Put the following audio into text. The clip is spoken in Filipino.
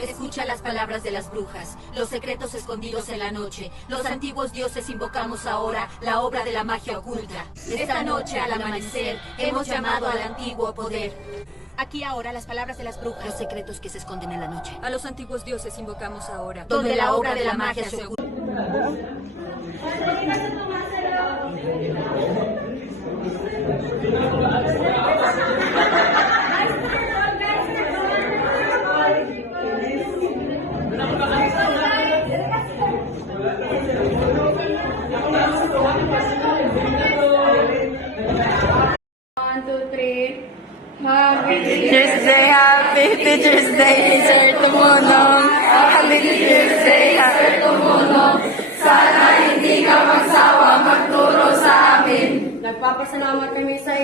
Escucha las palabras de las brujas, los secretos escondidos en la noche. Los antiguos dioses invocamos ahora la obra de la magia oculta. Esta noche al amanecer hemos llamado al antiguo poder. Aquí ahora las palabras de las brujas. Los secretos que se esconden en la noche. A los antiguos dioses invocamos ahora. Donde la obra de la magia se oculta. One, two, three. Happy Teacher's Day, happy Teacher's Day, teacher tumulong. Happy Teacher's Day, happy tumulong. Sana hindi ka magsawa magturo sa amin. Nagpapasalamat kami sa